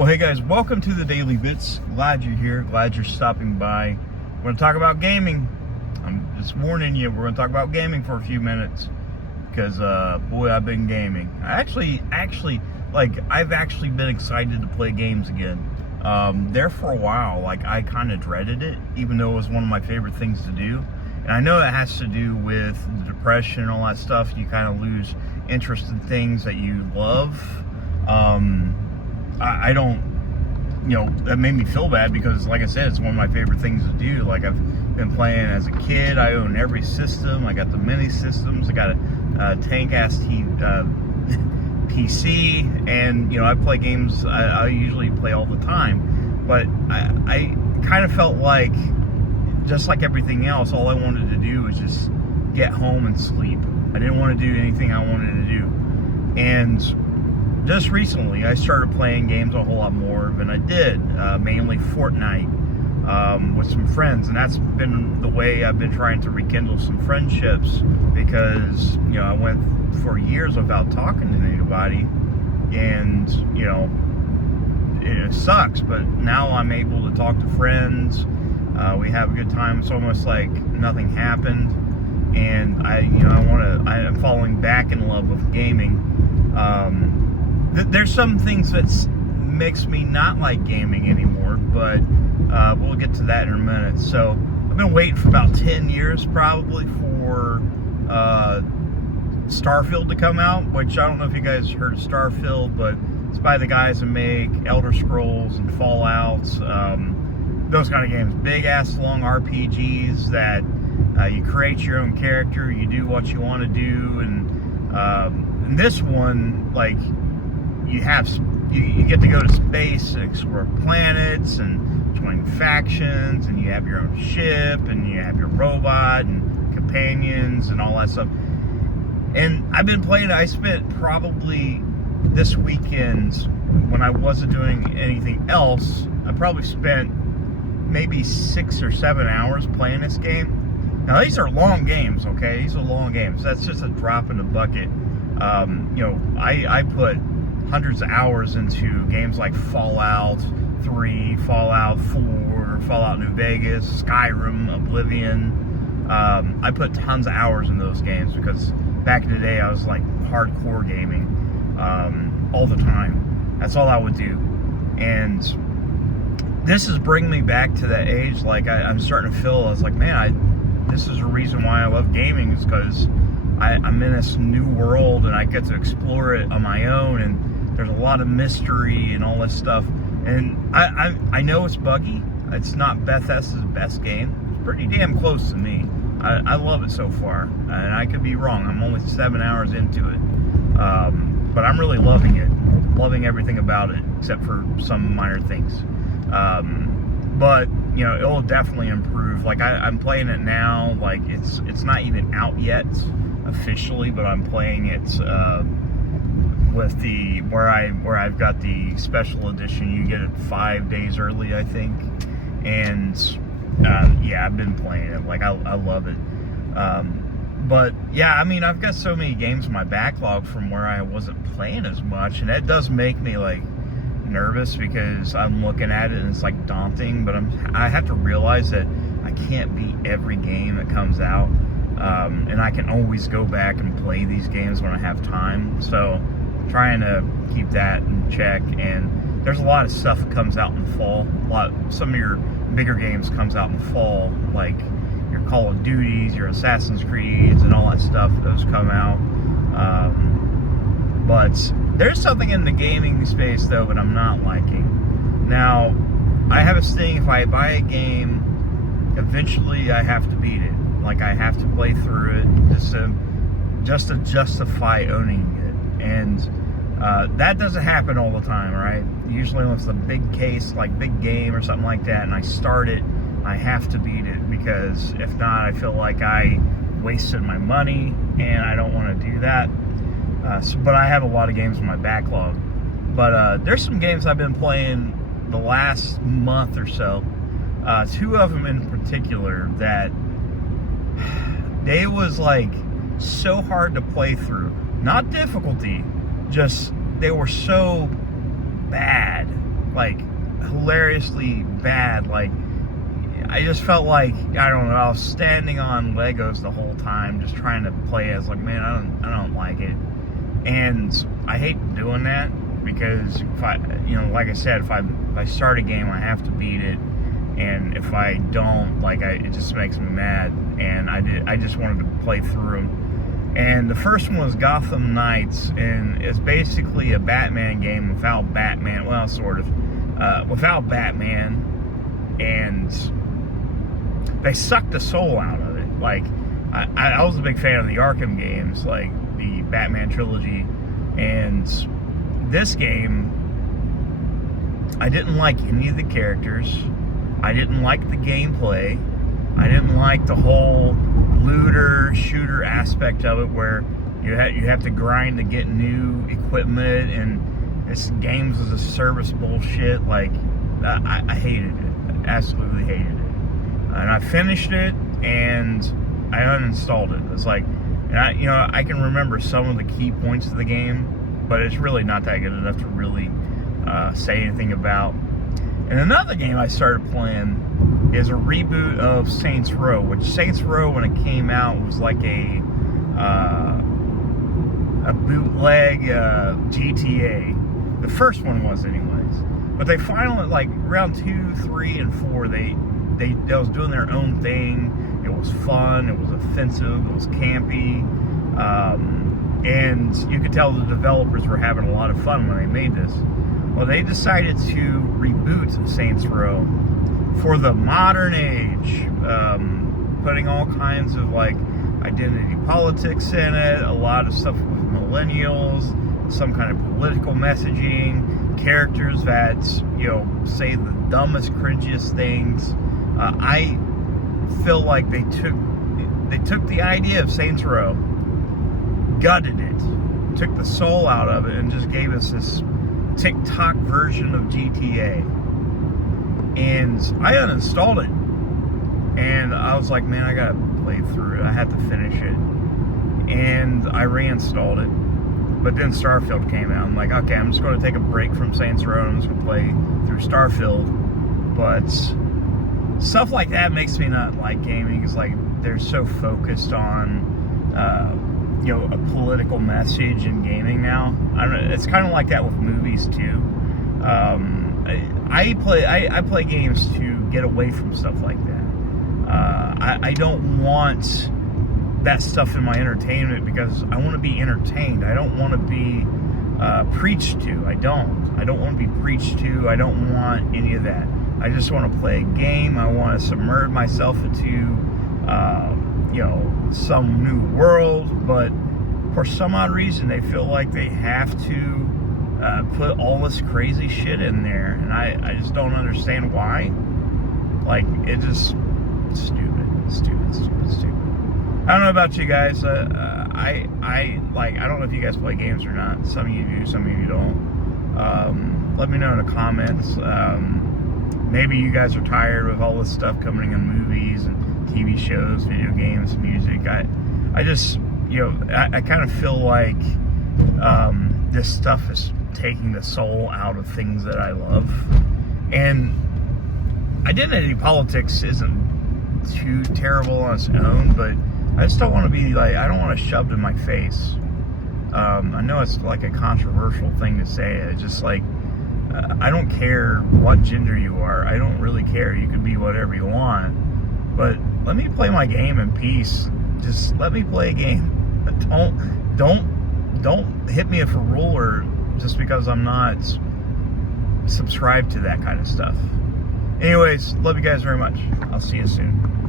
Well, hey guys, welcome to the Daily Bits. Glad you're here. Glad you're stopping by. We're going to talk about gaming. I'm just warning you, we're going to talk about gaming for a few minutes because, boy, I've been gaming. I've actually been excited to play games again. There for a while, I kind of dreaded it, even though it was one of my favorite things to do. And I know that has to do with the depression and all that stuff. You kind of lose interest in things that you love. I don't, that made me feel bad because, like I said, it's one of my favorite things to do. Like, I've been playing as a kid. I own every system. I got the mini systems. I got a tank-ass PC. And, I play games I usually play all the time. But I kind of felt like, just like everything else, all I wanted to do was just get home and sleep. I didn't want to do anything I wanted to do. And just recently, I started playing games a whole lot more than I did, mainly Fortnite, with some friends, and that's been the way I've been trying to rekindle some friendships, because, I went for years without talking to anybody, and, it sucks, but now I'm able to talk to friends. We have a good time. It's almost like nothing happened, and I'm falling back in love with gaming. There's some things that makes me not like gaming anymore, but we'll get to that in a minute. So I've been waiting for about 10 years probably for Starfield to come out, which I don't know if you guys heard of Starfield, but it's by the guys that make Elder Scrolls and Fallouts, those kind of games. Big ass long RPGs that you create your own character, you do what you want to do, and this one, you get to go to space and explore planets and join factions, and you have your own ship, and you have your robot and companions and all that stuff. And I've been playing. I spent probably this weekend, when I wasn't doing anything else, I probably spent maybe 6 or 7 hours playing this game. Now, these are long games, okay? These are long games. That's just a drop in the bucket. I put hundreds of hours into games like Fallout 3, Fallout 4, Fallout New Vegas, Skyrim, Oblivion. I put tons of hours in those games because back in the day I was like hardcore gaming all the time. That's all I would do. And this is bringing me back to that age. I'm starting to feel, I was like, man, this is the reason why I love gaming, is because I'm in this new world and I get to explore it on my own, and there's a lot of mystery and all this stuff. And I know it's buggy. It's not Bethesda's best game. It's pretty damn close to me. I love it so far, and I could be wrong. I'm only 7 hours into it, but I'm really loving it. Loving everything about it, except for some minor things. But it will definitely improve. I'm playing it now. It's not even out yet officially, but I'm playing it with where I've got the special edition. You get it 5 days early, I think. And yeah, I've been playing it. I love it. But yeah, I've got so many games in my backlog from where I wasn't playing as much, and that does make me nervous, because I'm looking at it and it's daunting. But I have to realize that I can't beat every game that comes out, and I can always go back and play these games when I have time. So I'm trying to keep that in check. And there's a lot of stuff that comes out in the fall. Some of your bigger games comes out in the fall, like your Call of Duties, your Assassin's Creeds, and all that stuff. Those come out. But there's something in the gaming space, though, that I'm not liking. Now, I have a thing: if I buy a game, eventually I have to beat it. I have to play through it just to justify owning it. And that doesn't happen all the time, right? Usually when it's a big case, big game or something like that, and I start it, I have to beat it, because if not, I feel like I wasted my money, and I don't want to do that. But I have a lot of games in my backlog. But there's some games I've been playing the last month or so. 2 of them in particular that they was so hard to play through. Not difficulty, just they were so bad. like hilariously bad. Like, I just felt like, I don't know, I was standing on Legos the whole time just trying to play. I was like, man, I don't like it. And I hate doing that because if I, like I said, if I start a game, I have to beat it. And if I don't, like, it just makes me mad. And I just wanted to play through them. And the first one was Gotham Knights, and it's basically a Batman game without Batman. Well, sort of, without Batman, and they sucked the soul out of it. Like, I was a big fan of the Arkham games, like the Batman trilogy, and this game, I didn't like any of the characters. I didn't like the gameplay. I didn't like the whole looter shooter aspect of it, where you have to grind to get new equipment, and this games as a service bullshit. Like, I hated it. I absolutely hated it. And I finished it, and I uninstalled it. It's like, and I can remember some of the key points of the game, but it's really not that good enough to really say anything about. And another game I started playing is a reboot of Saints Row, which Saints Row, when it came out, was like a bootleg GTA. The first one was, anyways. But they finally, like, round 2, 3, and 4, they was doing their own thing. It was fun. It was offensive. It was campy. And you could tell the developers were having a lot of fun when they made this. Well, they decided to reboot Saints Row for the modern age, putting all kinds of, like, identity politics in it, a lot of stuff with millennials, some kind of political messaging, characters that, say the dumbest, cringiest things. I feel like they took the idea of Saints Row, gutted it, took the soul out of it, and just gave us this TikTok version of GTA. And I uninstalled it, and I was like, man, I gotta play through it. I have to finish it. And I reinstalled it. But then Starfield came out. I'm like, okay, I'm just going to take a break from Saints Row, and I'm just going to play through Starfield. But stuff like that makes me not like gaming. It's like they're so focused on, a political message in gaming now. I don't know. It's kind of like that with movies too. I play games to get away from stuff like that. I don't want that stuff in my entertainment because I want to be entertained. I don't want to be preached to. I don't want to be preached to. I don't want any of that. I just want to play a game. I want to submerge myself into some new world, but for some odd reason they feel like they have to put all this crazy shit in there, and I just don't understand why. Like, it just stupid. I don't know about you guys. I don't know if you guys play games or not. Some of you do, some of you don't. Let me know in the comments. Maybe you guys are tired of all this stuff coming in movies and TV shows, video games, music. I just, I kind of feel like this stuff is taking the soul out of things that I love. And identity politics isn't too terrible on its own, but I just don't want to be like, I don't want to shoved in my face. I know it's like a controversial thing to say. It's just like, I don't care what gender you are. I don't really care. You can be whatever you want. But let me play my game in peace. Just let me play a game. Don't hit me with a ruler just because I'm not subscribed to that kind of stuff. Anyways, love you guys very much. I'll see you soon.